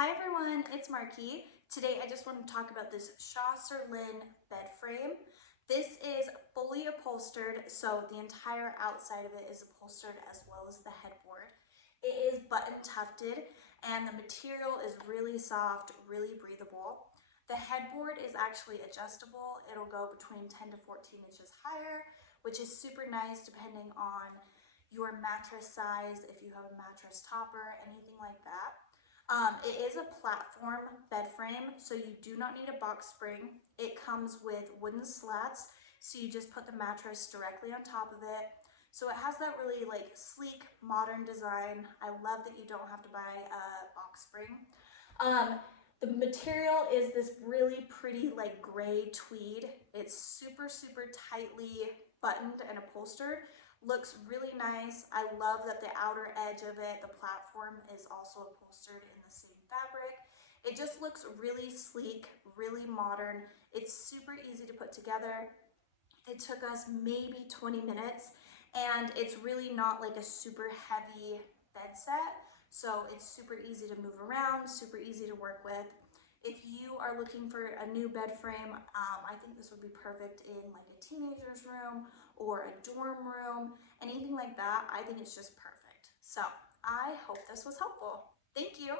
Hi everyone, it's Marky. Today I just want to talk about this SHA CERLIN bed frame. This is fully upholstered, so the entire outside of it is upholstered as well as the headboard. It is button tufted and the material is really soft, really breathable. The headboard is actually adjustable. It'll go between 10 to 14 inches higher, which is super nice depending on your mattress size, if you have a mattress topper, anything like that. It is a platform bed frame, so you do not need a box spring. It comes with wooden slats, so you just put the mattress directly on top of it. So it has that really sleek, modern design. I love that you don't have to buy a box spring. The material is this really pretty gray tweed. It's super, super tightly buttoned and upholstered. Looks really nice. I love that the outer edge of it, the platform, is also upholstered in the same fabric. It just looks really sleek, really modern. It's super easy to put together. It took us maybe 20 minutes and it's really not like a super heavy bed set. So it's super easy to move around, super easy to work with. If you are looking for a new bed frame, I think this would be perfect in like a teenager's room or a dorm room, anything like that. I think it's just perfect. So I hope this was helpful. Thank you.